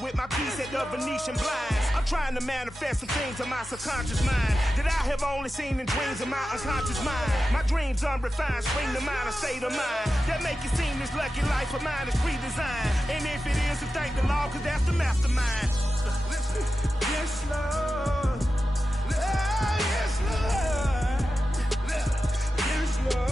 With my piece at the Venetian blinds, I'm trying to manifest some things in my subconscious mind that I have only seen in dreams of my unconscious mind. My dreams unrefined, spring to mind, a state of mind that make it seem this lucky life of mine is pre-designed. And if it is, then thank the Lord, cause that's the mastermind. Yes, Lord. Yes, Lord. Yes, Lord.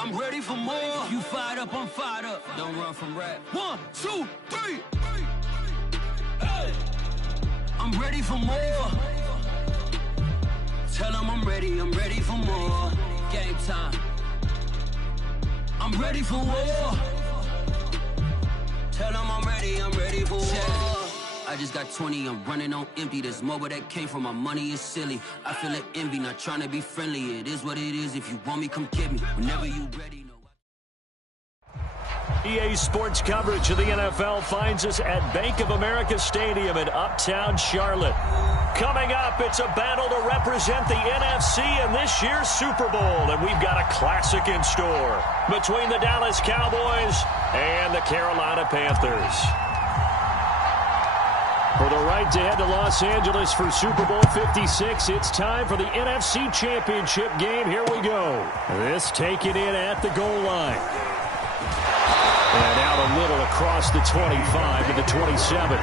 I'm ready for more. You fired up, I'm fired up. Don't run from rap. 1, 2, 3. Hey. I'm ready for more. Tell them I'm ready for more. Game time. I'm ready for war. Tell them I'm ready for war. I just got 20, I'm running on empty. This mobile that came from my money is silly. I feel it envy, not trying to be friendly. It is what it is. If you want me, come get me. Whenever you ready. EA Sports coverage of the NFL finds us at Bank of America Stadium in Uptown Charlotte. Coming up, it's a battle to represent the NFC in this year's Super Bowl, and we've got a classic in store between the Dallas Cowboys and the Carolina Panthers. For the right to head to Los Angeles for Super Bowl 56, it's time for the NFC Championship game. Here we go. This taken in at the goal line. And out a little across the 25 to the 27.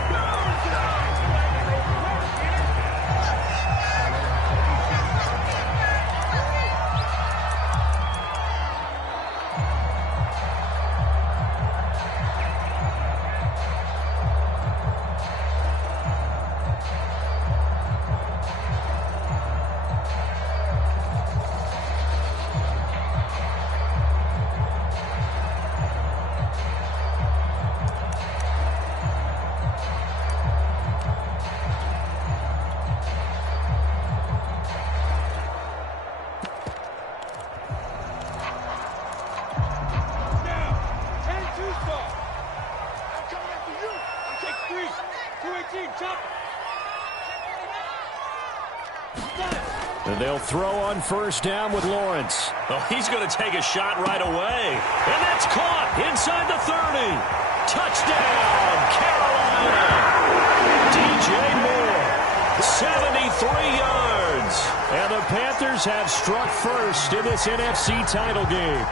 And they'll throw on first down with Lawrence. Oh, he's going to take a shot right away. And that's caught inside the 30. Touchdown, Carolina. DJ Moore, 73 yards. And the Panthers have struck first in this NFC title game.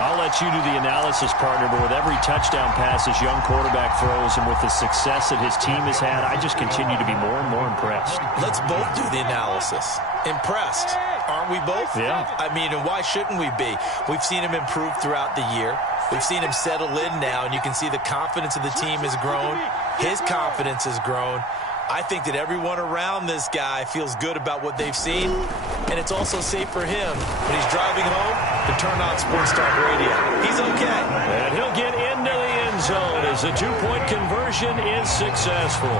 I'll let you do the analysis, partner, but with every touchdown pass this young quarterback throws and with the success that his team has had, I just continue to be more and more impressed. Let's both do the analysis. Impressed, aren't we both? Yeah. I mean, and why shouldn't we be? We've seen him improve throughout the year. We've seen him settle in now, and you can see the confidence of the team has grown. His confidence has grown. I think that everyone around this guy feels good about what they've seen, and it's also safe for him when he's driving home to turn on Sports Talk Radio. He's okay. And he'll get into the end zone as the two-point conversion is successful.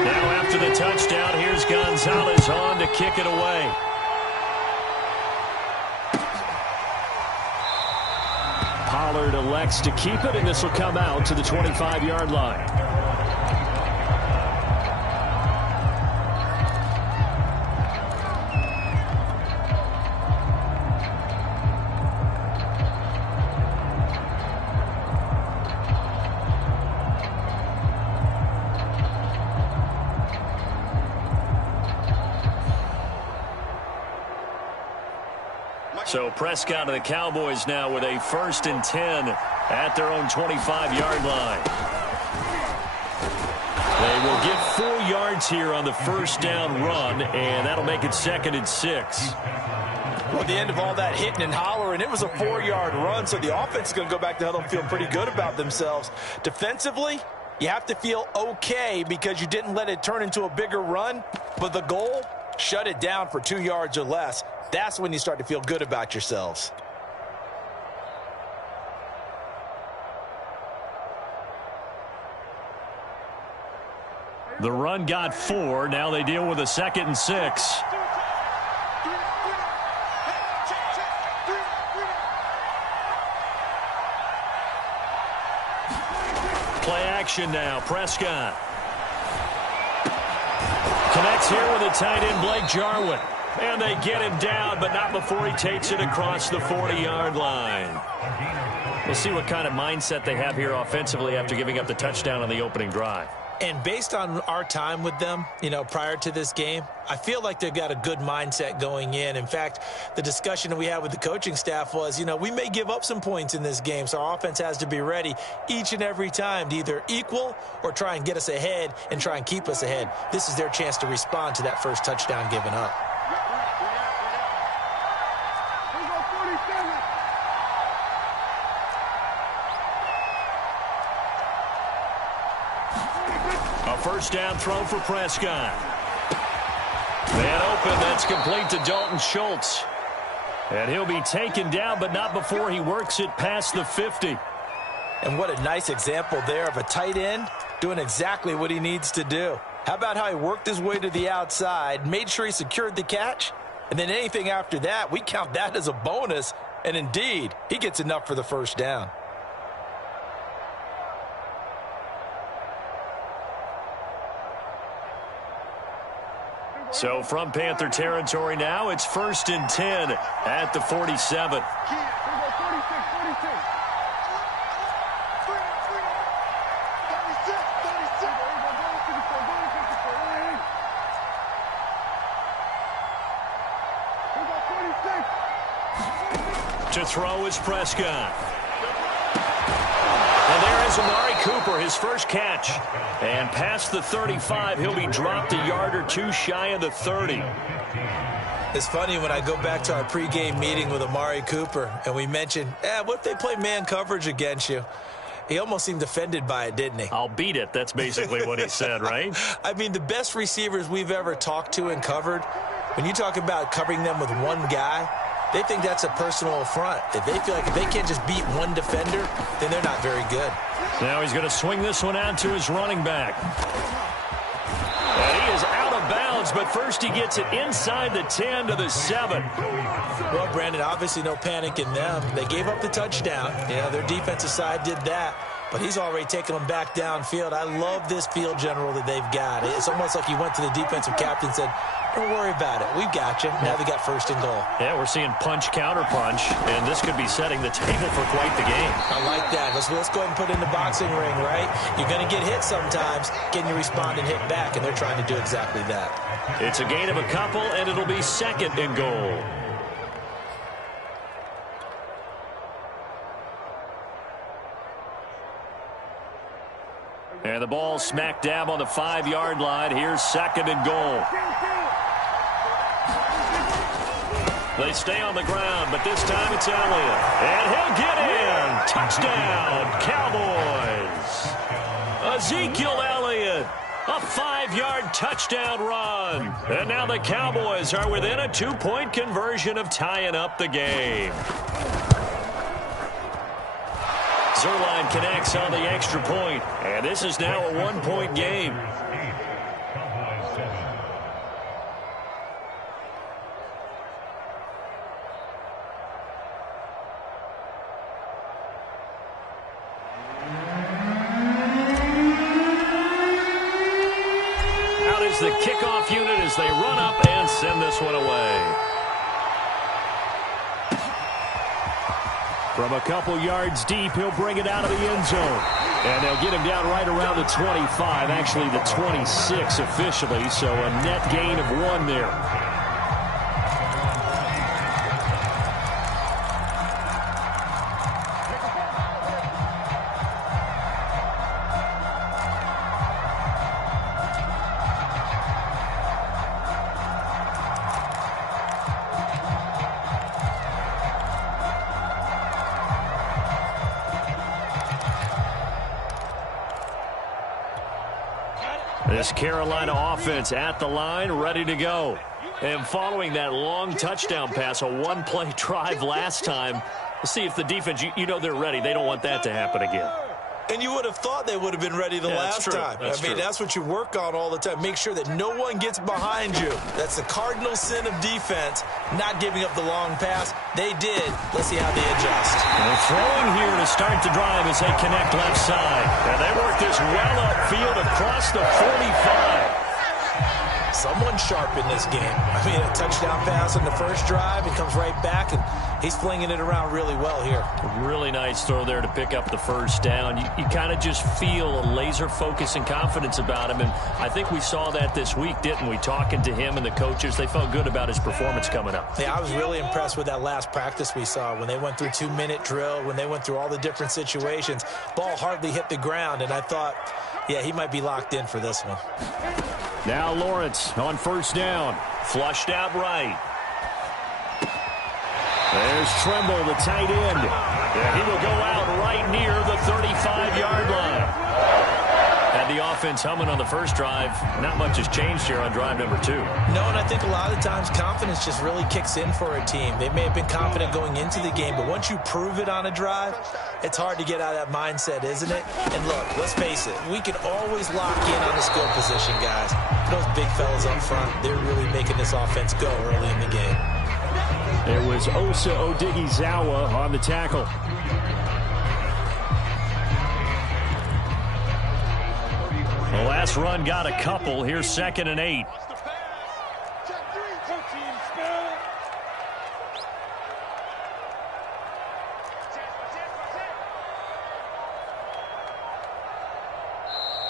Now after the touchdown, here's Gonzalez on to kick it away. Pollard elects to keep it, and this will come out to the 25-yard line. So Prescott and the Cowboys now with a 1st and 10 at their own 25-yard line. They will get 4 yards here on the first down run, and that'll make it 2nd and 6. Well, at the end of all that hitting and hollering, it was a 4-yard run, so the offense is going to go back to huddle and feel pretty good about themselves. Defensively, you have to feel okay because you didn't let it turn into a bigger run, but the goal, shut it down for 2 yards or less. That's when you start to feel good about yourselves. The run got 4. Now they deal with a 2nd and 6. Play action now. Prescott connects here with a tight end, Blake Jarwin. And they get him down, but not before he takes it across the 40-yard line. We'll see what kind of mindset they have here offensively after giving up the touchdown on the opening drive. And based on our time with them, prior to this game, I feel like they've got a good mindset going in. In fact, the discussion that we had with the coaching staff was, we may give up some points in this game, so our offense has to be ready each and every time to either equal or try and get us ahead and try and keep us ahead. This is their chance to respond to that first touchdown given up. First down throw for Prescott. Man open, that's complete to Dalton Schultz. And he'll be taken down, but not before he works it past the 50. And what a nice example there of a tight end doing exactly what he needs to do. How about how he worked his way to the outside, made sure he secured the catch, and then anything after that, we count that as a bonus. And indeed, he gets enough for the first down. So from Panther territory now, it's 1st and 10 at the 47. To throw is Prescott. And there is Amari Cooper, his first catch. And past the 35, he'll be dropped a yard or two shy of the 30. It's funny when I go back to our pregame meeting with Amari Cooper, and we mentioned, what if they play man coverage against you? He almost seemed offended by it, didn't he? I'll beat it. That's basically what he said, right? I mean, the best receivers we've ever talked to and covered, when you talk about covering them with one guy, they think that's a personal affront. If they feel like if they can't just beat one defender, then they're not very good. Now he's going to swing this one out to his running back. And he is out of bounds, but first he gets it inside the 10 to the 7. Well, Brandon, obviously no panic in them. They gave up the touchdown. Their defensive side did that. But he's already taken them back downfield. I love this field general that they've got. It's almost like he went to the defensive captain and said, don't worry about it. We've got you. Now they got 1st and goal. Yeah, we're seeing punch, counter punch, and this could be setting the table for quite the game. I like that. Let's go ahead and put it in the boxing ring, right? You're going to get hit sometimes. Can you respond and hit back? And they're trying to do exactly that. It's a gain of a couple, and it'll be 2nd and goal. And the ball smack dab on the 5-yard line. Here's 2nd and goal. They stay on the ground, but this time it's Elliott. And he'll get in. Touchdown, Cowboys. Ezekiel Elliott. A 5-yard touchdown run. And now the Cowboys are within a 2-point conversion of tying up the game. Zerline connects on the extra point, and this is now a 1-point game. Out is the kickoff unit as they run up and send this one away. From a couple yards deep, he'll bring it out of the end zone. And they'll get him down right around the 25, actually the 26 officially, so a net gain of 1 there. This Carolina offense at the line, ready to go. And following that long touchdown pass, a 1-play drive last time, we'll see if the defense, they're ready. They don't want that to happen again. And you would have thought they would have been ready the last time. That's what you work on all the time. Make sure that no one gets behind you. That's the cardinal sin of defense, not giving up the long pass. They did. Let's see how they adjust. And they're throwing here to start the drive as they connect left side. And they work with this well upfield across the 45. Someone sharp in this game. I mean, a touchdown pass on the first drive. He comes right back, and he's flinging it around really well here. A really nice throw there to pick up the first down. You kind of just feel a laser focus and confidence about him, and I think we saw that this week, didn't we? Talking to him and the coaches, they felt good about his performance coming up. Yeah, I was really impressed with that last practice we saw when they went through 2-minute drill, when they went through all the different situations. Ball hardly hit the ground, and I thought, yeah, he might be locked in for this one. Now Lawrence on first down. Flushed out right. There's Trimble, the tight end. And he will go out right near the 35-yard line. Had the offense humming on the first drive. Not much has changed here on drive number 2. No, and I think a lot of times confidence just really kicks in for a team. They may have been confident going into the game, but once you prove it on a drive, it's hard to get out of that mindset, isn't it? And look, let's face it, we can always lock in on the skill position, guys. Those big fellas up front, they're really making this offense go early in the game. It was Osa Odighizuwa on the tackle. The last run got a couple. Here's 2nd and 8.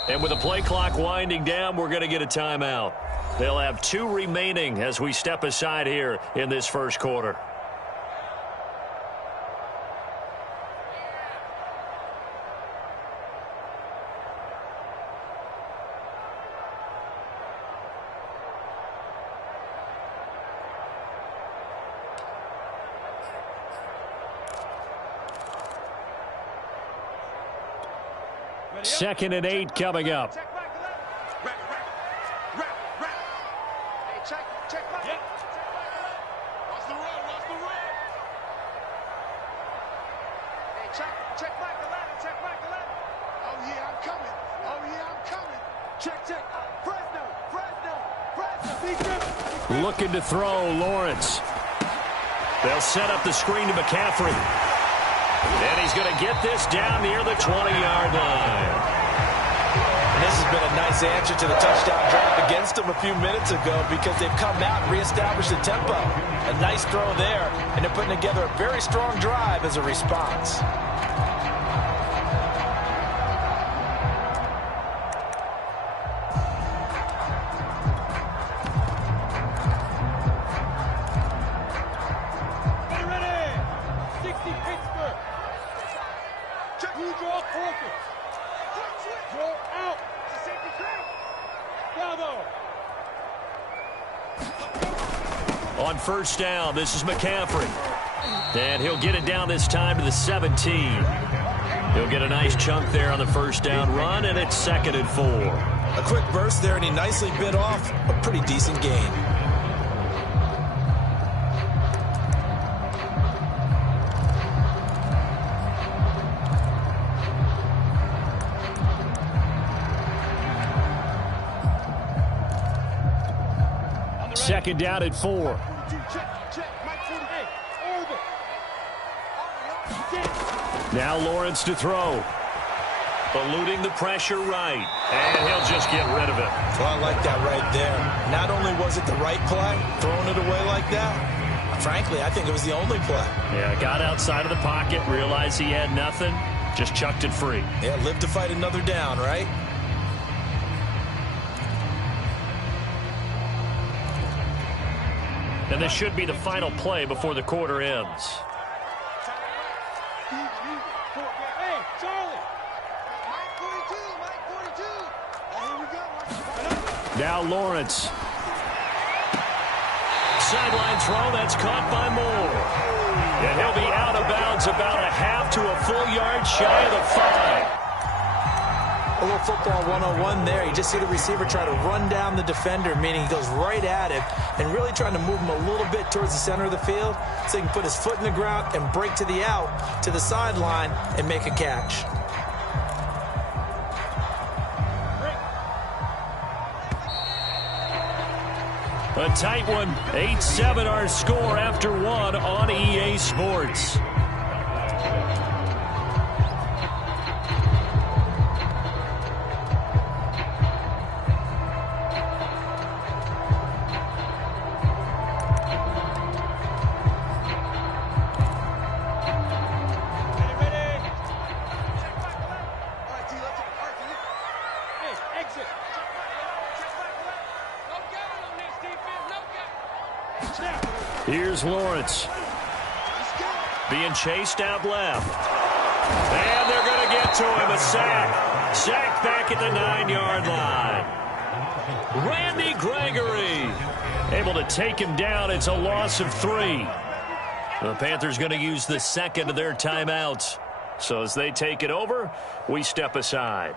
And with the play clock winding down, we're going to get a timeout. They'll have 2 remaining as we step aside here in this first quarter. Second and 8 coming up. Looking to throw, Lawrence. They'll set up the screen to McCaffrey. And he's going to get this down near the 20-yard line. And this has been a nice answer to the touchdown drive against them a few minutes ago because they've come out and reestablished the tempo. A nice throw there, and they're putting together a very strong drive as a response. On first down, this is McCaffrey. And he'll get it down this time to the 17. He'll get a nice chunk there on the first down run, and it's 2nd and 4. A quick burst there, and he nicely bit off a pretty decent gain. Second down at 4. Now Lawrence to throw. Eluding the pressure right. And he'll just get rid of it. Well, I like that right there. Not only was it the right play, throwing it away like that, frankly, I think it was the only play. Yeah, got outside of the pocket, realized he had nothing, just chucked it free. Yeah, live to fight another down, right? And this should be the final play before the quarter ends. Now Lawrence. Sideline throw, that's caught by Moore. And he'll be out of bounds about a half to a full yard shy of the 5. A little football 101 there. You just see the receiver try to run down the defender, meaning he goes right at him and really trying to move him a little bit towards the center of the field so he can put his foot in the ground and break to the out, to the sideline, and make a catch. A tight one, 8-7 our score after 1 on EA Sports. Here's Lawrence. Being chased out left. And they're going to get to him. A sack. Sack back at the 9-yard line. Randy Gregory able to take him down. It's a loss of 3. The Panthers going to use the second of their timeouts. So as they take it over, we step aside.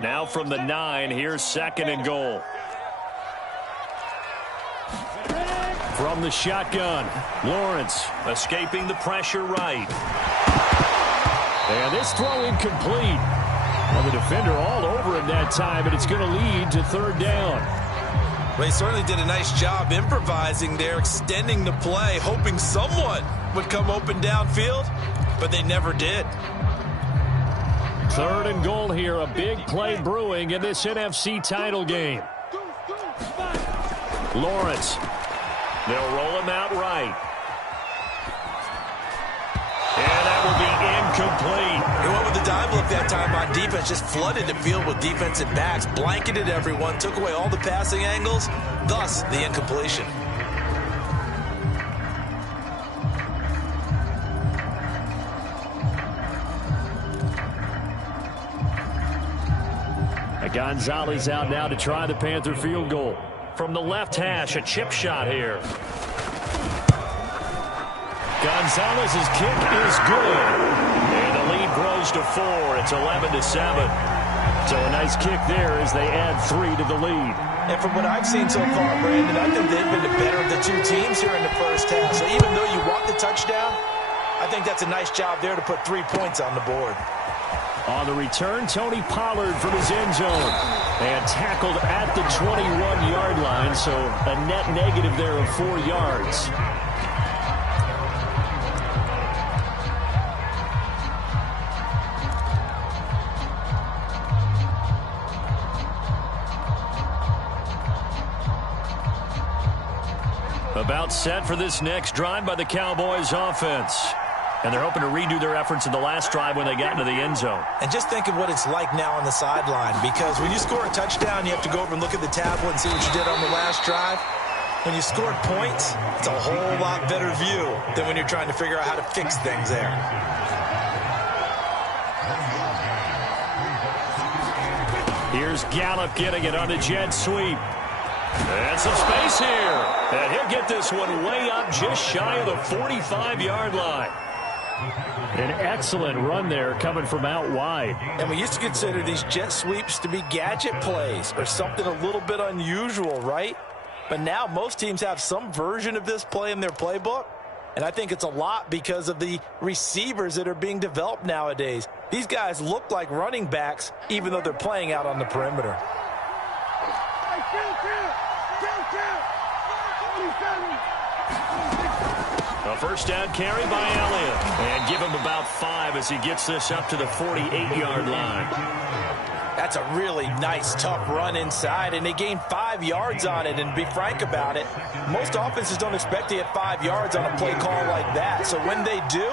Now from the 9, here's 2nd and goal. From the shotgun, Lawrence escaping the pressure right. And this throw incomplete. Well, the defender all over him that time, and it's going to lead to 3rd down. Well, he certainly did a nice job improvising there, extending the play, hoping someone would come open downfield, but they never did. 3rd and goal here, a big play brewing in this NFC title game. Lawrence, they'll roll him out right. And that will be incomplete. He went with the dive look that time on defense, just flooded the field with defensive backs, blanketed everyone, took away all the passing angles, thus the incompletion. Gonzalez out now to try the Panther field goal. From the left hash, a chip shot here. Gonzalez's kick is good. And the lead grows to 4. It's 11-7. So a nice kick there as they add 3 to the lead. And from what I've seen so far, Brandon, I think they've been the better of the two teams here in the first half. So even though you want the touchdown, I think that's a nice job there to put 3 points on the board. On the return, Tony Pollard from his end zone. And tackled at the 21-yard line, so a net negative there of 4 yards. About set for this next drive by the Cowboys offense. And they're hoping to redo their efforts in the last drive when they got into the end zone. And just think of what it's like now on the sideline, because when you score a touchdown, you have to go over and look at the tablet and see what you did on the last drive. When you scored points, it's a whole lot better view than when you're trying to figure out how to fix things there. Here's Gallup getting it on the jet sweep. And some space here. And he'll get this one way up just shy of the 45-yard line. An excellent run there coming from out wide. And we used to consider these jet sweeps to be gadget plays or something a little bit unusual, right? But now most teams have some version of this play in their playbook. And I think it's a lot because of the receivers that are being developed nowadays. These guys look like running backs even though they're playing out on the perimeter. A first down carry by Elliott. And give him about 5 as he gets this up to the 48-yard line. That's a really nice, tough run inside, and they gained 5 yards on it. And to be frank about it, most offenses don't expect to get 5 yards on a play call like that. So when they do,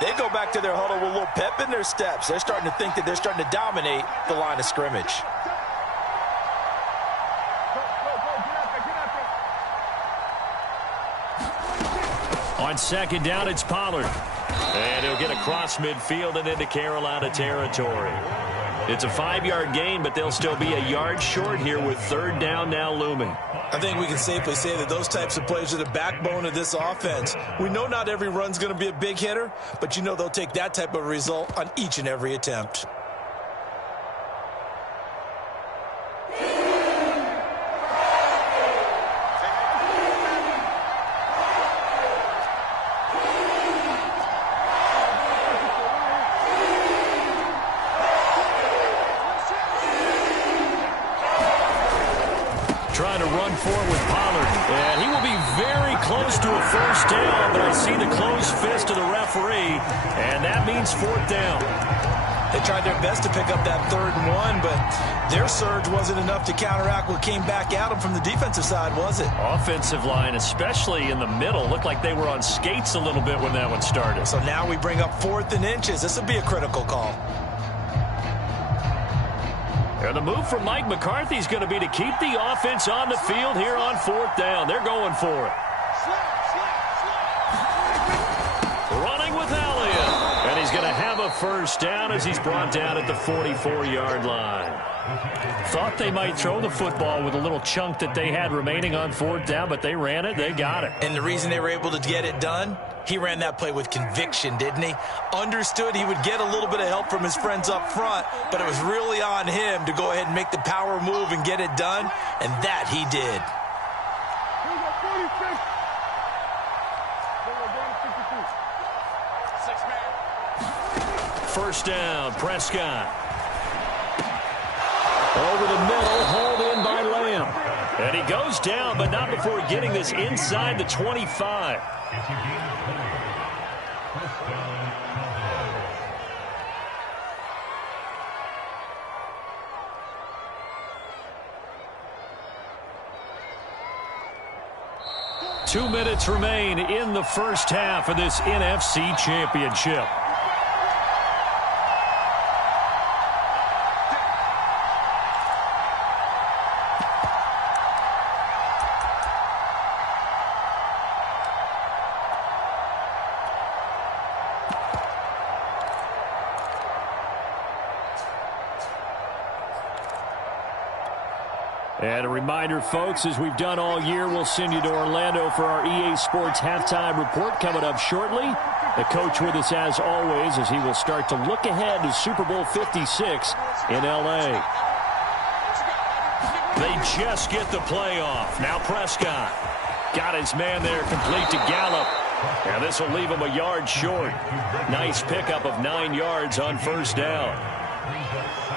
they go back to their huddle with a little pep in their steps. They're starting to think that they're starting to dominate the line of scrimmage. On second down, it's Pollard. And he'll get across midfield and into Carolina territory. It's a 5-yard gain, but they'll still be a yard short here with third down now looming. I think we can safely say that those types of plays are the backbone of this offense. We know not every run's going to be a big hitter, but you know they'll take that type of result on each and every attempt. going for it with Pollard. And he will be very close to a first down, but I see the closed fist of the referee, and that means fourth down. They tried their best to pick up that 3rd and 1, but their surge wasn't enough to counteract what came back at them from the defensive side, was it? Offensive line, especially in the middle, looked like they were on skates a little bit when that one started. So now we bring up 4th and inches. This will be a critical call. And the move from Mike McCarthy is going to be to keep the offense on the field here on 4th down. They're going for it. Running with Elliott. And he's going to have a first down as he's brought down at the 44-yard line. Thought they might throw the football with a little chunk that they had remaining on 4th down, but they ran it. They got it. And the reason they were able to get it done, he ran that play with conviction, didn't he? Understood he would get a little bit of help from his friends up front, but it was really on him to go ahead and make the power move and get it done, and that he did. First down, Prescott. Over the middle, hauled in by Lamb. And he goes down, but not before getting this inside the 25. Two minutes remain in the first half of this NFC Championship. And a reminder, folks, as we've done all year, we'll send you to Orlando for our EA Sports halftime report coming up shortly. The coach with us as always as he will start to look ahead to Super Bowl 56 in L.A. They just get the play off. Now Prescott got his man there complete to Gallup. And this will leave him a yard short. Nice pickup of 9 yards on first down.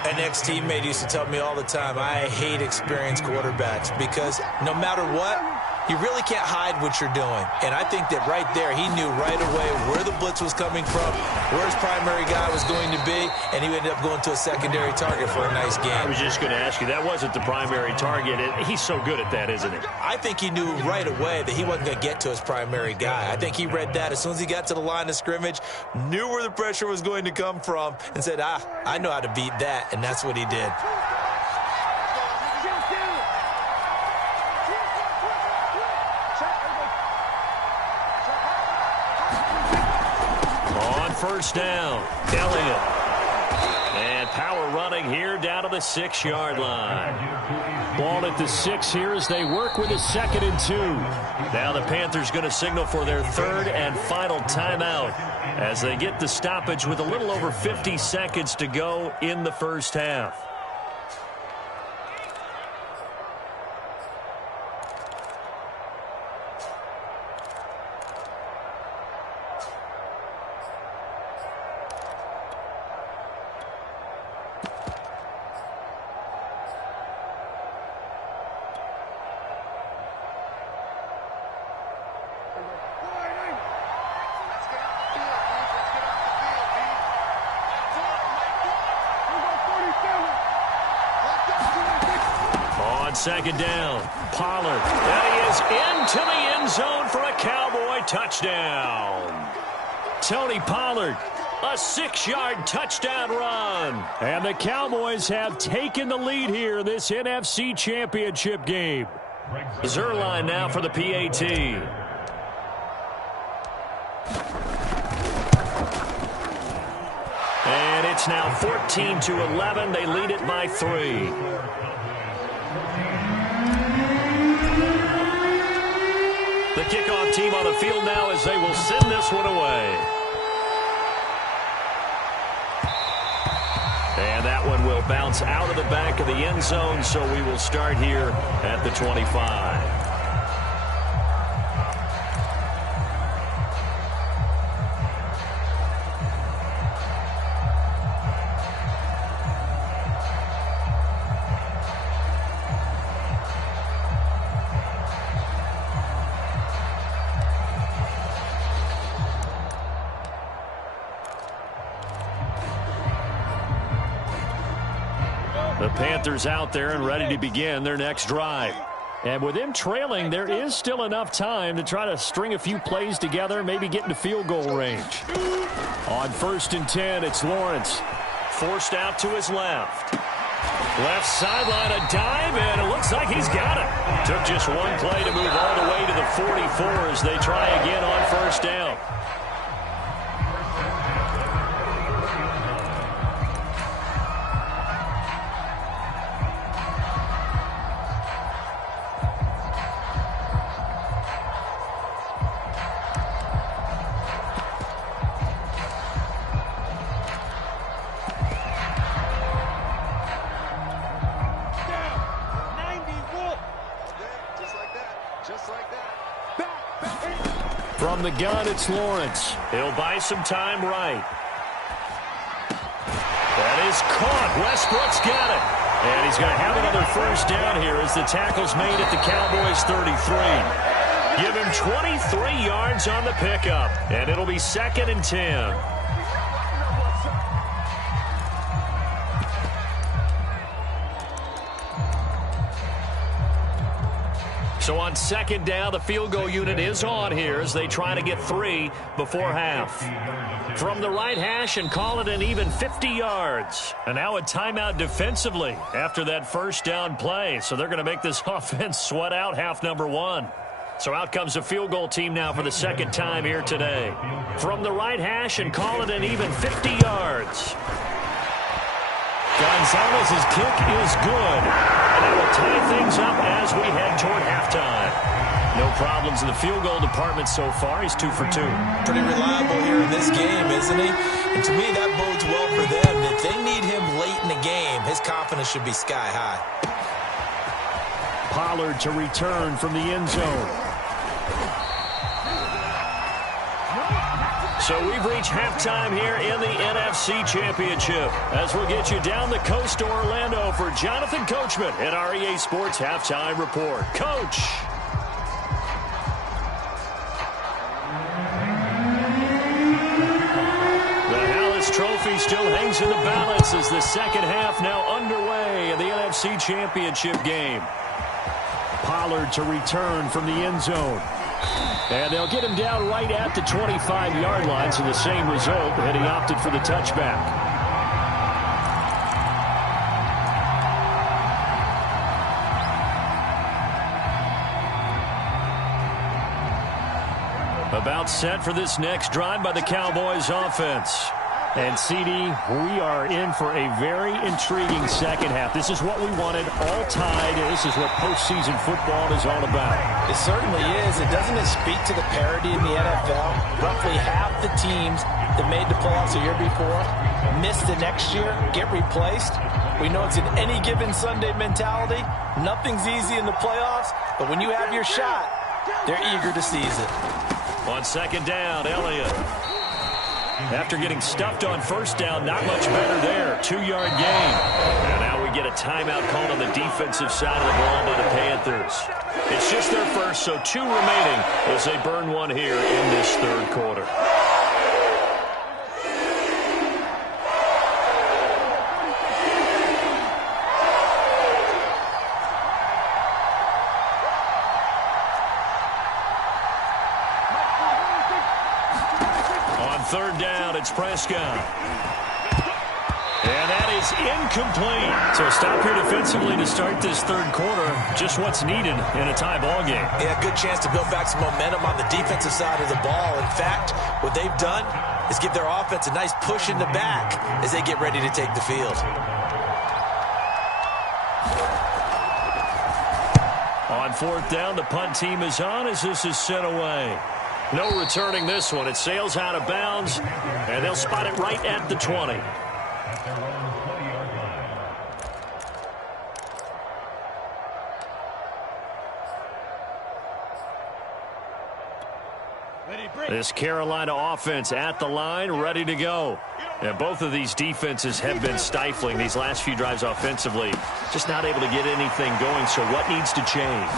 An ex-teammate used to tell me all the time, I hate experienced quarterbacks because no matter what, you really can't hide what you're doing. And I think that right there, he knew right away where the blitz was coming from, where his primary guy was going to be, and he ended up going to a secondary target for a nice game. I was just going to ask you, that wasn't the primary target. He's so good at that, isn't he? I think he knew right away that he wasn't going to get to his primary guy. I think he read that as soon as he got to the line of scrimmage, knew where the pressure was going to come from, and said, I know how to beat that, and that's what he did. First down, Elliott. And power running here down to the 6-yard line. Ball at the 6 here as they work with a 2nd and 2. Now the Panthers going to signal for their 3rd and final timeout as they get the stoppage with a little over 50 seconds to go in the first half. Second down, Pollard. And he is into the end zone for a Cowboy touchdown. Tony Pollard, a 6-yard touchdown run. And the Cowboys have taken the lead here in this NFC Championship game. Zerline now for the PAT. And it's now 14-11. They lead it by 3. The kickoff team on the field now as they will send this one away. And that one will bounce out of the back of the end zone, so we will start here at the 25. The Panthers out there and ready to begin their next drive. And with them trailing, there is still enough time to try to string a few plays together, maybe get into field goal range. On 1st and 10, it's Lawrence. Forced out to his left. Left sideline, a dive, and it looks like he's got it. Took just one play to move all the way to the 44 as they try again on 1st down. From the gun, it's Lawrence. He'll buy some time right. That is caught. Westbrook's got it. And he's going to have another 1st down here as the tackle's made at the Cowboys' 33. Give him 23 yards on the pickup, and it'll be 2nd and 10. So on 2nd down, the field goal unit is on here as they try to get 3 before half. From the right hash and call it an even 50 yards. And now a timeout defensively after that 1st down play. So they're going to make this offense sweat out half number 1. So out comes the field goal team now for the 2nd time here today. From the right hash and call it an even 50 yards. Gonzalez's kick is good. And it will tie things up as we head toward halftime. No problems in the field goal department so far. He's 2 for 2. Pretty reliable here in this game, isn't he? And to me, that bodes well for them. If they need him late in the game, his confidence should be sky high. Pollard to return from the end zone. So we've reached halftime here in the NFC Championship as we'll get you down the coast to Orlando for Jonathan Coachman at our EA Sports Halftime Report. Coach. The Hallis Trophy still hangs in the balance as the 2nd half now underway in the NFC Championship game. Pollard to return from the end zone. And they'll get him down right at the 25-yard line, so the same result, and he opted for the touchback. About set for this next drive by the Cowboys offense. And, CD, we are in for a very intriguing 2nd half. This is what we wanted, all tied. This is what postseason football is all about. It certainly is. And doesn't it speak to the parity in the NFL? Roughly half the teams that made the playoffs a year before miss the next year, get replaced. We know it's an any given Sunday mentality. Nothing's easy in the playoffs, but when you have your shot, they're eager to seize it. On 2nd down, Elliott. After getting stuffed on 1st down, not much better there. 2-yard gain. And now we get a timeout called on the defensive side of the ball by the Panthers. It's just their first, so 2 remaining as they burn one here in this 3rd quarter. On 3rd down, it's Prescott. And that is incomplete. So a stop here defensively to start this 3rd quarter. Just what's needed in a tie ball game. Yeah, good chance to build back some momentum on the defensive side of the ball. In fact, what they've done is give their offense a nice push in the back as they get ready to take the field. On 4th down, the punt team is on as this is sent away. No returning this one. It sails out of bounds, and they'll spot it right at the 20. This Carolina offense at the line, ready to go. And both of these defenses have been stifling these last few drives offensively. Just not able to get anything going, so what needs to change?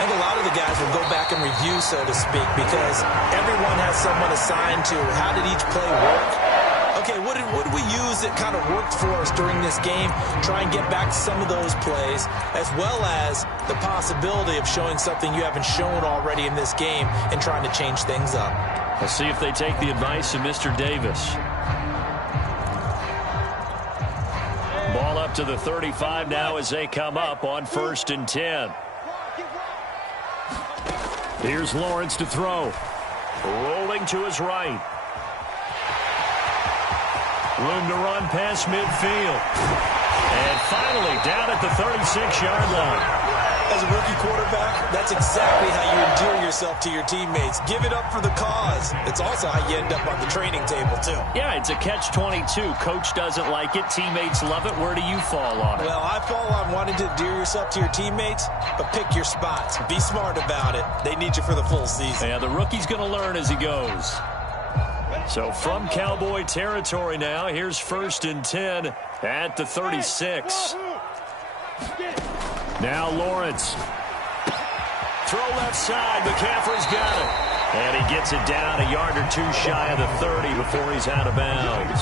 I think a lot of the guys will go back and review, so to speak, because everyone has someone assigned to how did each play work. okay, what did we use that kind of worked for us during this game? Try and get back to some of those plays, as well as the possibility of showing something you haven't shown already in this game and trying to change things up. Let's see if they take the advice of Mr. Davis. Ball up to the 35 now as they come up on 1st and 10. Here's Lawrence to throw. Rolling to his right. Room to run past midfield. And finally down at the 36-yard line. As a rookie quarterback, that's exactly how you endear yourself to your teammates. Give it up for the cause. It's also how you end up on the training table, too. Yeah, it's a catch-22. Coach doesn't like it. Teammates love it. Where do you fall on it? Well, I fall on wanting to endear yourself to your teammates, but pick your spots. Be smart about it. They need you for the full season. Yeah, the rookie's going to learn as he goes. So from Cowboy territory now, here's 1st and 10 at the 36. Now Lawrence. Throw left side. McCaffrey's got it. And he gets it down a yard or two shy of the 30 before he's out of bounds.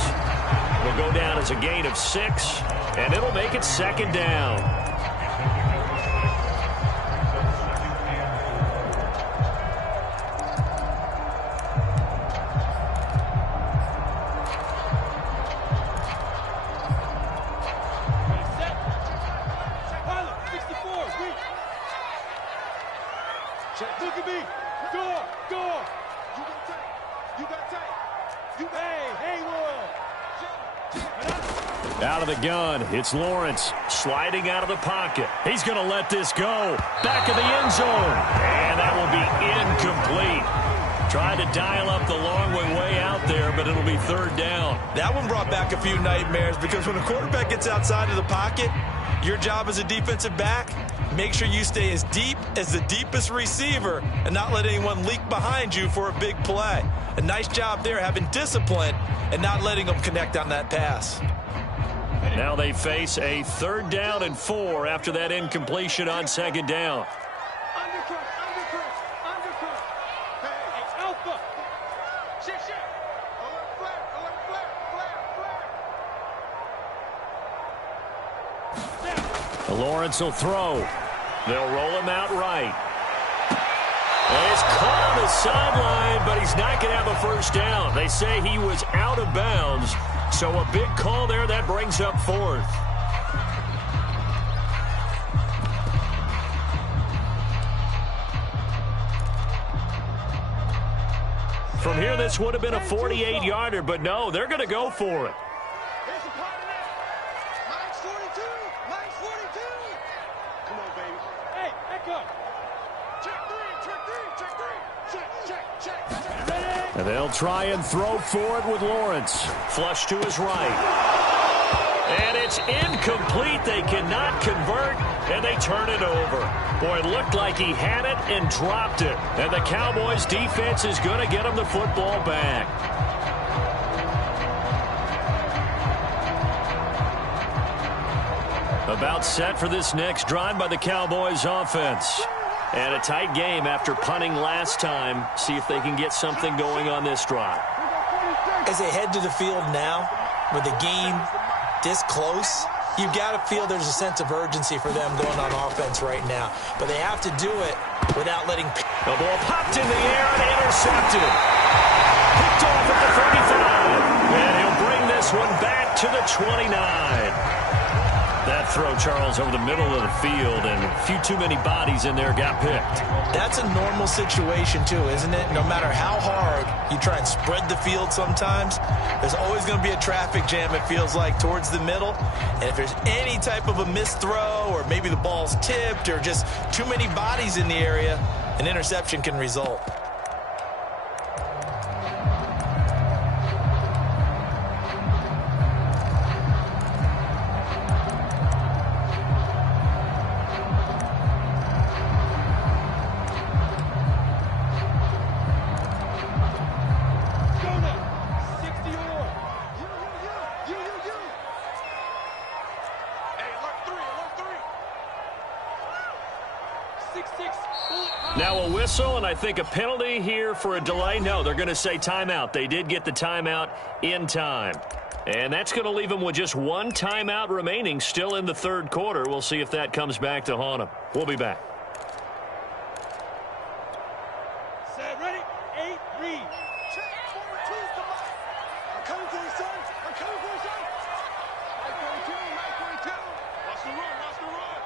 It'll go down as a gain of 6, and it'll make it 2nd down. Out of the gun, it's Lawrence sliding out of the pocket. He's going to let this go. Back of the end zone. And that will be incomplete. Tried to dial up the long way out there, but it'll be 3rd down. That one brought back a few nightmares because when a quarterback gets outside of the pocket, your job as a defensive back, make sure you stay as deep as the deepest receiver and not let anyone leak behind you for a big play. A nice job there having discipline and not letting them connect on that pass. Now they face a 3rd down and 4 after that incompletion on 2nd down. Lawrence will throw. They'll roll him out right. And he's caught on the sideline, but he's not going to have a 1st down. They say he was out of bounds. So a big call there that brings up 4th. From here, this would have been a 48-yarder, but no, they're going to go for it. And they'll try and throw for it with Lawrence. Flush to his right. And it's incomplete. They cannot convert, and they turn it over. Boy, it looked like he had it and dropped it. And the Cowboys' defense is going to get him the football back. About set for this next drive by the Cowboys' offense. And a tight game after punting last time. See if they can get something going on this drive. As they head to the field now, with the game this close, you've got to feel there's a sense of urgency for them going on offense right now. But they have to do it without letting... The ball popped in the air and intercepted. Picked off at the 35. And he'll bring this one back to the 29. That throw, Charles, over the middle of the field, and a few too many bodies in there got picked. That's a normal situation, too, isn't it? No matter how hard you try and spread the field sometimes, there's always going to be a traffic jam, it feels like, towards the middle. And if there's any type of a missed throw, or maybe the ball's tipped, or just too many bodies in the area, an interception can result. Now a whistle, and I think a penalty here for a delay. No, they're going to say timeout. They did get the timeout in time. And that's going to leave them with just one timeout remaining still in the third quarter. We'll see if that comes back to haunt them. We'll be back. Set, ready? 8, read. Check. Forward, choose the mic. I'm coming for you, son. I'm coming for you, son. Mike 42. Watch the run, watch the run.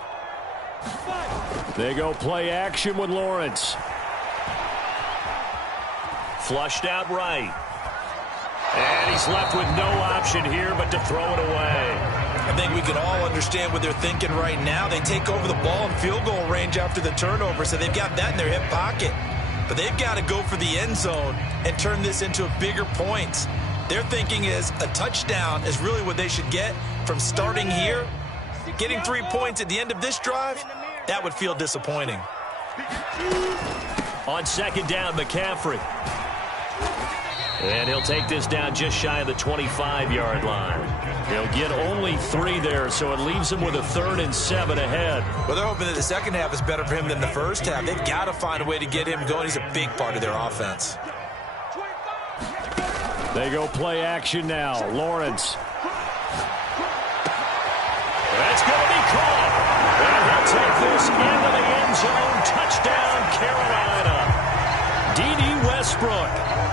Fight. They go play action with Lawrence. Flushed out right. And he's left with no option here but to throw it away. I think we can all understand what they're thinking right now. They take over the ball in field goal range after the turnover, so they've got that in their hip pocket. But they've got to go for the end zone and turn this into a bigger point. Their thinking is a touchdown is really what they should get from starting here. Getting 3 points at the end of this drive, that would feel disappointing. On second down, McCaffrey. And he'll take this down just shy of the 25-yard line. He'll get only 3 there, so it leaves him with a 3rd and 7 ahead. Well, they're hoping that the second half is better for him than the first half. They've got to find a way to get him going. He's a big part of their offense. They go play action now. Lawrence. That's going to be caught. And he'll take this into the end zone. Touchdown, Carolina. D.D. Westbrook,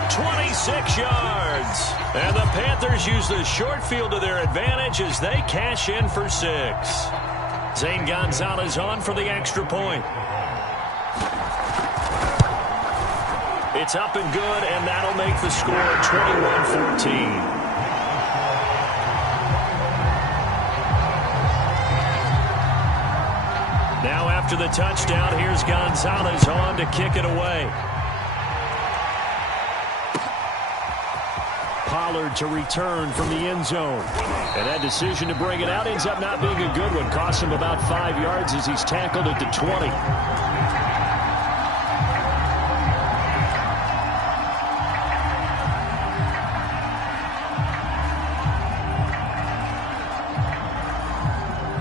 26 yards. And the Panthers use the short field to their advantage as they cash in for 6. Zane Gonzalez on for the extra point. It's up and good, and that'll make the score 21-14. Now after the touchdown, here's Gonzalez on to kick it away. Pollard to return from the end zone. And that decision to bring it out ends up not being a good one. Costs him about 5 yards as he's tackled at the 20.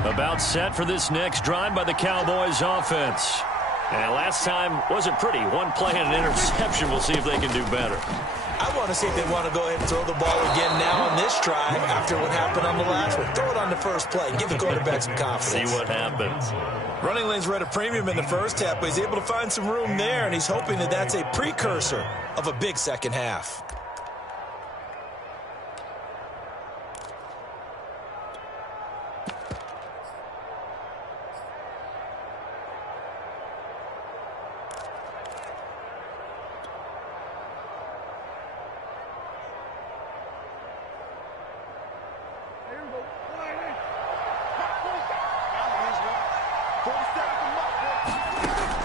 About set for this next drive by the Cowboys offense. And last time wasn't pretty. One play and an interception. We'll see if they can do better. I want to see if they want to go ahead and throw the ball again now on this drive after what happened on the last one. Throw it on the first play. Give the quarterback some confidence. See what happens. Running lanes were at a premium in the first half, but he's able to find some room there, and he's hoping that that's a precursor of a big second half.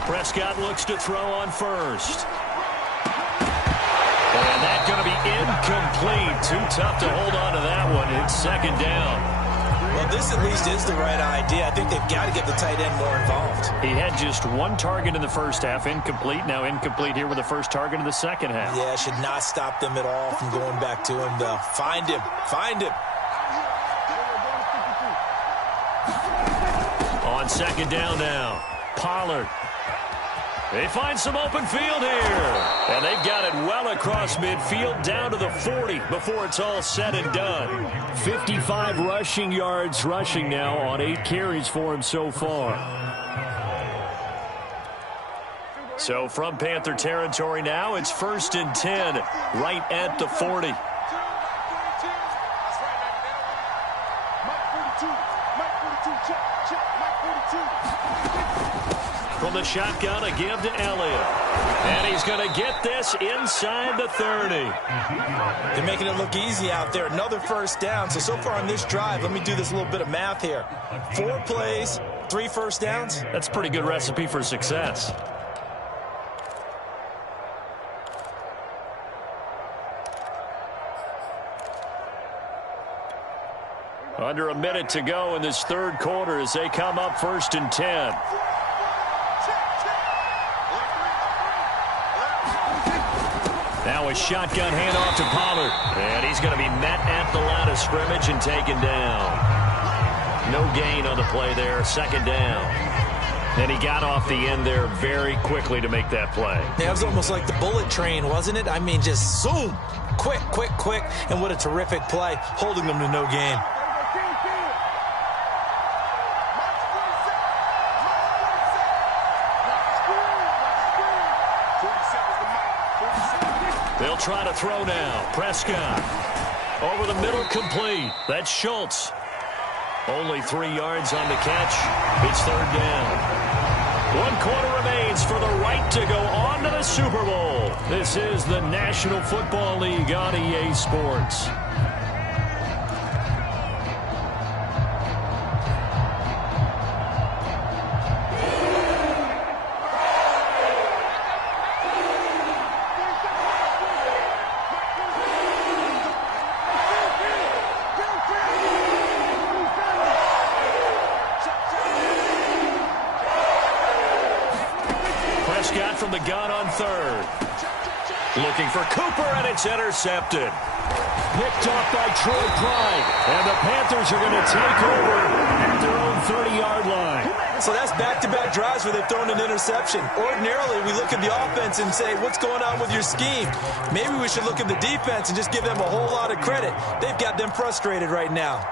Prescott looks to throw on first. And that's going to be incomplete. Too tough to hold on to that one. It's second down. Well, this at least is the right idea. I think they've got to get the tight end more involved. He had just 1 target in the first half. Incomplete. Now incomplete here with the first target in the second half. Yeah, should not stop them at all from going back to him, though. Find him. Find him. On second down now. Pollard. They find some open field here. And they've got it well across midfield down to the 40 before it's all said and done. 55 rushing yards rushing now on 8 carries for him so far. So from Panther territory now, it's 1st and 10 right at the 40. From the shotgun, a give to Elliott. And he's going to get this inside the 30. They're making it look easy out there. Another first down. So far on this drive, let me do this little bit of math here. 4 plays, 3 first downs. That's a pretty good recipe for success. Under a minute to go in this third quarter as they come up 1st and 10. Now a shotgun handoff to Pollard. And he's going to be met at the line of scrimmage and taken down. No gain on the play there. Second down. And he got off the end there very quickly to make that play. Yeah, it was almost like the bullet train, wasn't it? I mean, just zoom. Quick, quick, quick. And what a terrific play, holding them to no gain. They'll try to throw now. Prescott. Over the middle, complete. That's Schultz. Only 3 yards on the catch. It's third down. 1 quarter remains for the right to go on to the Super Bowl. This is the National Football League on EA Sports. Prescott from the gun on third. Looking for Cooper, and it's intercepted. Picked off by Troy Pride. And the Panthers are going to take over at their own 30-yard line. So that's back-to-back drives where they've thrown an interception. Ordinarily, we look at the offense and say, what's going on with your scheme? Maybe we should look at the defense and just give them a whole lot of credit. They've got them frustrated right now.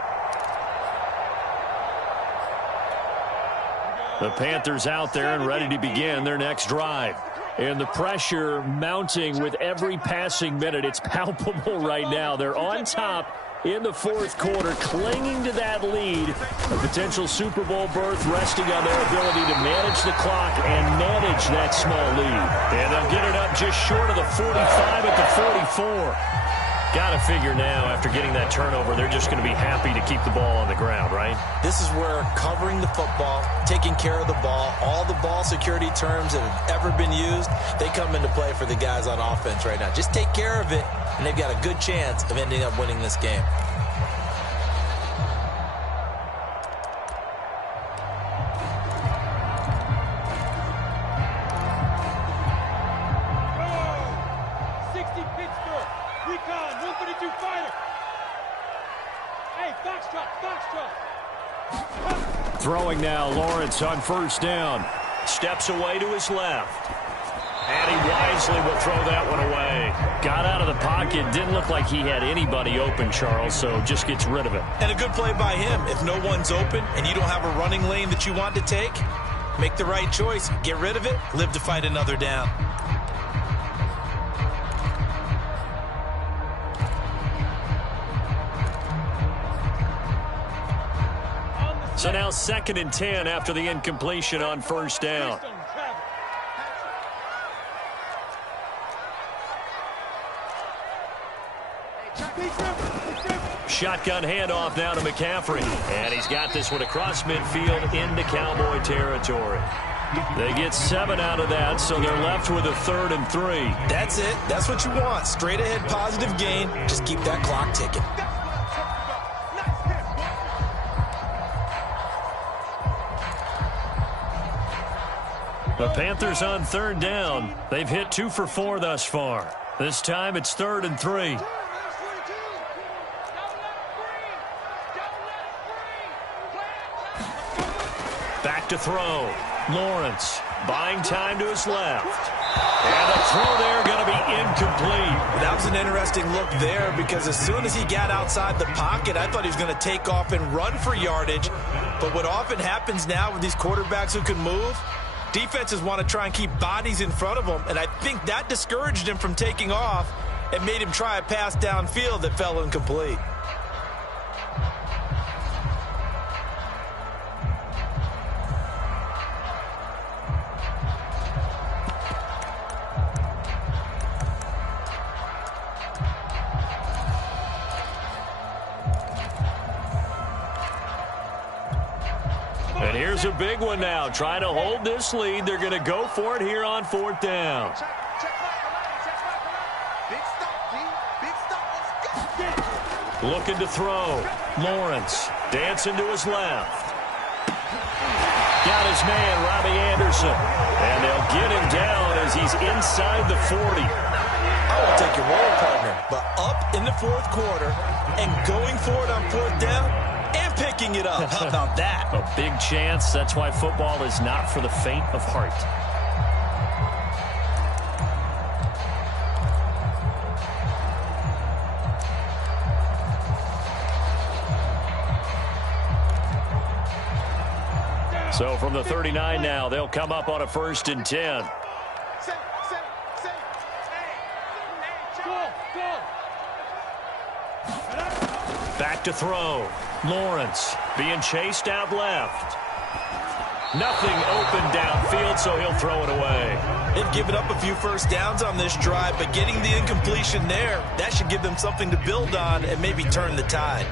The Panthers out there and ready to begin their next drive. And the pressure mounting with every passing minute. It's palpable right now. They're on top in the fourth quarter, clinging to that lead. A potential Super Bowl berth resting on their ability to manage the clock and manage that small lead. And they'll get it up just short of the 45 at the 44. Got to figure now, after getting that turnover, they're just going to be happy to keep the ball on the ground, right? This is where covering the football, taking care of the ball, all the ball security terms that have ever been used, they come into play for the guys on offense right now. Just take care of it, and they've got a good chance of ending up winning this game. Throwing now, Lawrence on first down. Steps away to his left. And he wisely will throw that one away. Got out of the pocket. Didn't look like he had anybody open, Charles, so just gets rid of it. And a good play by him. If no one's open and you don't have a running lane that you want to take, make the right choice. Get rid of it. Live to fight another down. So now 2nd and 10 after the incompletion on first down. Shotgun handoff now to McCaffrey. And he's got this one across midfield into Cowboy territory. They get 7 out of that, so they're left with a 3rd and 3. That's it. That's what you want. Straight ahead positive gain. Just keep that clock ticking. The Panthers on 3rd down. They've hit 2 for 4 thus far. This time it's 3rd and 3. Back to throw. Lawrence buying time to his left. And the throw there going to be incomplete. That was an interesting look there because as soon as he got outside the pocket, I thought he was going to take off and run for yardage. But what often happens now with these quarterbacks who can move, defenses want to try and keep bodies in front of them, and I think that discouraged him from taking off and made him try a pass downfield that fell incomplete. And here's a big one now. Trying to hold this lead. They're going to go for it here on 4th down. Looking to throw. Lawrence dancing to his left. Got his man, Robbie Anderson. And they'll get him down as he's inside the 40. I will take your role, partner. But up in the 4th quarter and going for it on 4th down, and picking it up. How about that? A big chance. That's why football is not for the faint of heart. So from the 39 now, they'll come up on a 1st and 10. Back to throw. Lawrence being chased out left. Nothing open downfield, so he'll throw it away. They've given up a few first downs on this drive, but getting the incompletion there, that should give them something to build on and maybe turn the tide.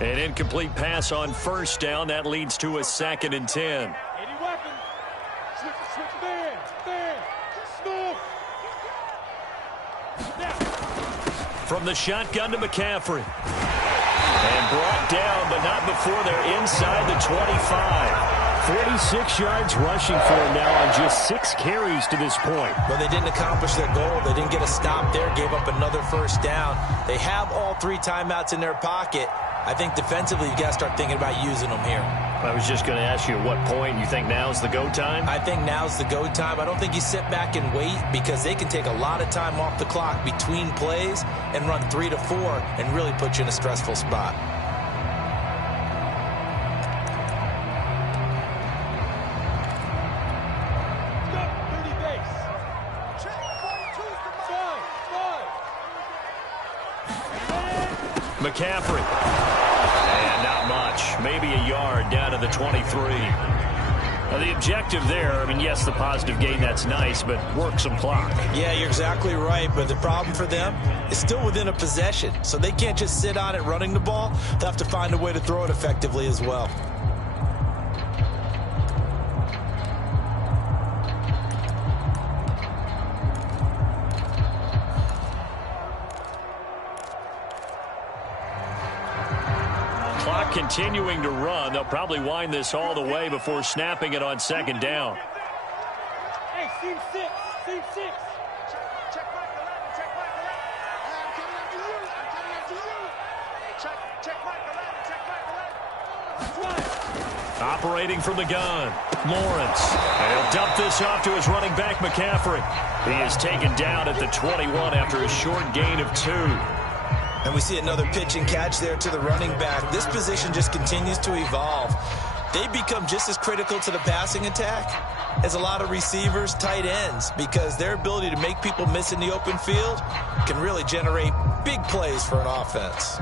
An incomplete pass on 1st down. That leads to a 2nd and 10. From the shotgun to McCaffrey. And brought down, but not before they're inside the 25. 46 yards rushing for him now on just 6 carries to this point. Well, they didn't accomplish their goal. They didn't get a stop there, gave up another first down. They have all 3 timeouts in their pocket. I think defensively you've got to start thinking about using them here. I was just going to ask you at what point you think now's the go time? I think now's the go time. I don't think you sit back and wait because they can take a lot of time off the clock between plays and run 3 to 4 and really put you in a stressful spot. McCaffrey. And not much. Maybe a yard down to the 23. Now, the objective there, I mean, yes, the positive gain, that's nice, but work some clock. Yeah, you're exactly right, but the problem for them is still within a possession, so they can't just sit on it running the ball. They'll have to find a way to throw it effectively as well. Continuing to run. They'll probably wind this all the way before snapping it on 2nd down. Hey, seam 6. Check back 11. I'm coming after you. Check back 11. Operating from the gun. Lawrence. And he'll dump this off to his running back, McCaffrey. He is taken down at the 21 after a short gain of 2. And we see another pitch and catch there to the running back. This position just continues to evolve. They become just as critical to the passing attack as a lot of receivers, tight ends, because their ability to make people miss in the open field can really generate big plays for an offense.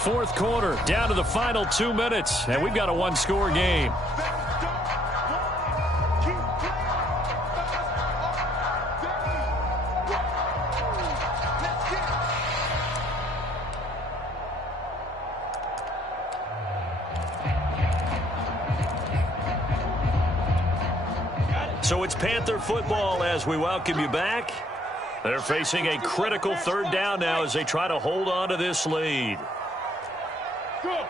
Fourth quarter, down to the final 2 minutes, and we've got a 1-score game. So it's Panther football as we welcome you back. They're facing a critical 3rd down now as they try to hold on to this lead. Go.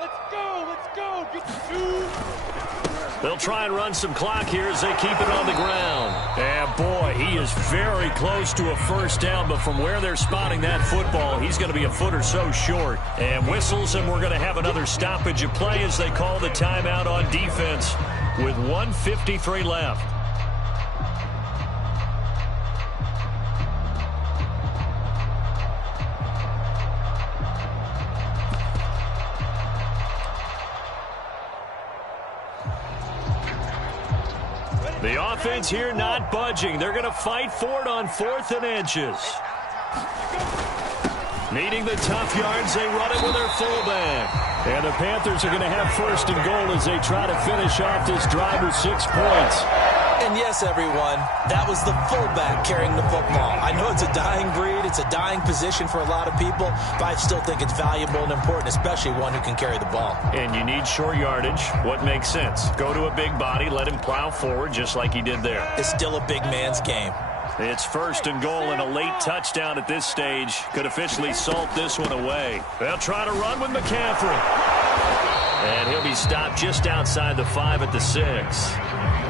Let's go. Get the 2. They'll try and run some clock here as they keep it on the ground. And boy, he is very close to a 1st down, but from where they're spotting that football, he's going to be a foot or so short. And whistles, and we're going to have another stoppage of play as they call the timeout on defense with 1:53 left. The offense here not budging. They're going to fight for it on 4th and inches. Needing the tough yards, they run it with their fullback. And the Panthers are going to have 1st and goal as they try to finish off this drive with 6 points. And yes, everyone, that was the fullback carrying the football. I know it's a dying breed, it's a dying position for a lot of people, but I still think it's valuable and important, especially one who can carry the ball. And you need short yardage. What makes sense? Go to a big body, let him plow forward just like he did there. It's still a big man's game. It's 1st and goal, and a late touchdown at this stage could officially salt this one away. They'll try to run with McCaffrey. And he'll be stopped just outside the 5 at the 6.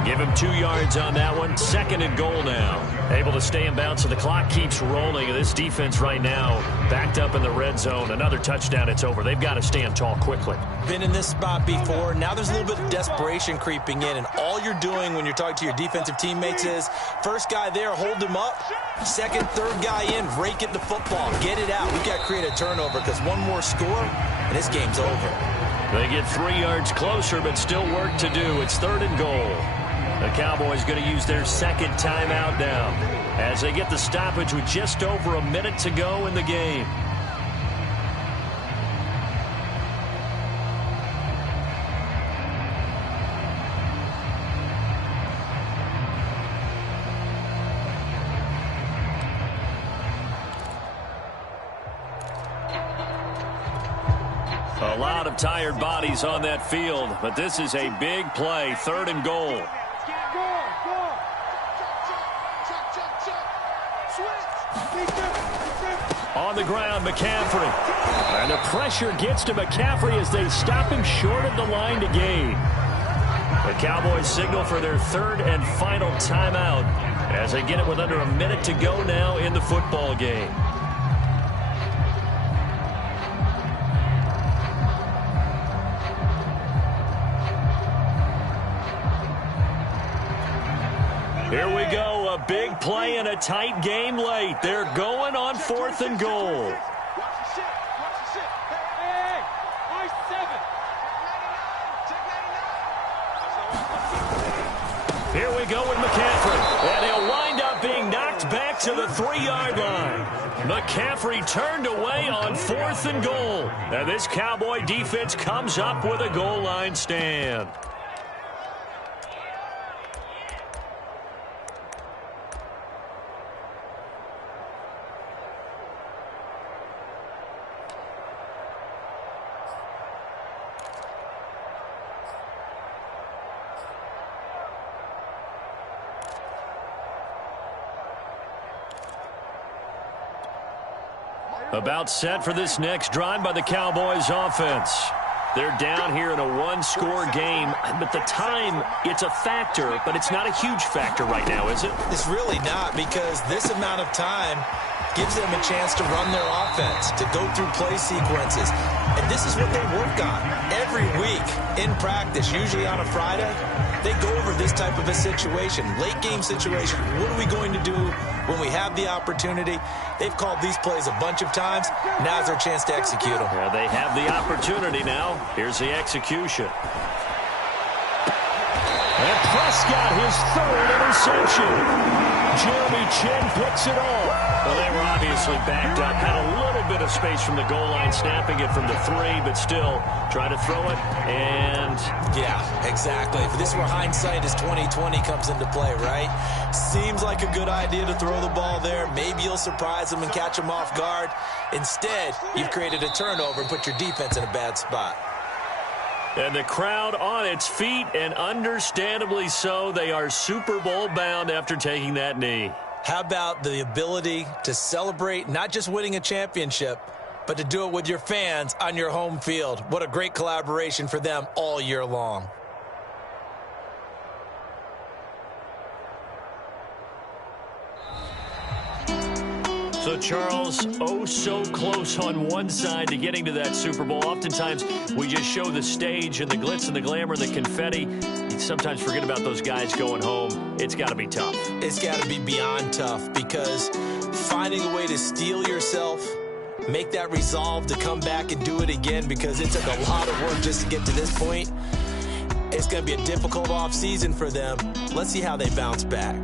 Give him 2 yards on that one. 2nd and goal now. Able to stay in bounds, so the clock keeps rolling. This defense right now backed up in the red zone. Another touchdown, it's over. They've got to stand tall quickly. Been in this spot before. Now there's a little bit of desperation creeping in, and all you're doing when you're talking to your defensive teammates is first guy there, hold him up. Second, third guy in, rake it the football. Get it out. We've got to create a turnover because one more score, and this game's over. They get 3 yards closer, but still work to do. It's 3rd and goal. The Cowboys going to use their 2nd timeout now as they get the stoppage with just over a minute to go in the game. A lot of tired bodies on that field, but this is a big play. 3rd and goal. On the ground, McCaffrey. And the pressure gets to McCaffrey as they stop him short of the line to gain. The Cowboys signal for their 3rd and final timeout as they get it with under a minute to go now in the football game. Here we go, a big play and a tight game late. They're going on 4th and goal. Here we go with McCaffrey, and he'll wind up being knocked back to the 3-yard line. McCaffrey turned away on 4th and goal. And this Cowboy defense comes up with a goal line stand. About set for this next drive by the Cowboys offense. They're down here in a 1-score game, but the time, it's a factor, but it's not a huge factor right now, is it? It's really not, because this amount of time gives them a chance to run their offense, to go through play sequences. And this is what they work on every week in practice, usually on a Friday. They go over this type of a situation, late game situation. What are we going to do when we have the opportunity? They've called these plays a bunch of times. Now's their chance to execute them. Yeah, they have the opportunity now. Here's the execution. And Prescott, his 3rd interception. Jeremy Chin picks it off. Well, they were obviously backed up. Had a little bit of space from the goal line, snapping it from the 3, but still try to throw it. And yeah, exactly. If this were hindsight as 2020 comes into play, right? Seems like a good idea to throw the ball there. Maybe you'll surprise them and catch them off guard. Instead, you've created a turnover and put your defense in a bad spot. And the crowd on its feet, and understandably so. They are Super Bowl bound after taking that knee. How about the ability to celebrate not just winning a championship, but to do it with your fans on your home field? What a great collaboration for them all year long. So, Charles, oh so close on one side to getting to that Super Bowl. Oftentimes, we just show the stage and the glitz and the glamour, the confetti. You sometimes forget about those guys going home. It's got to be tough. It's got to be beyond tough, because finding a way to steel yourself, make that resolve to come back and do it again, because it took a lot of work just to get to this point. It's going to be a difficult offseason for them. Let's see how they bounce back.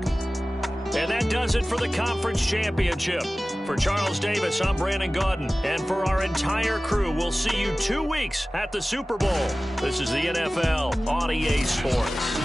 And that does it for the conference championship. For Charles Davis, I'm Brandon Gaudin. And for our entire crew, we'll see you 2 weeks at the Super Bowl. This is the NFL on EA Sports.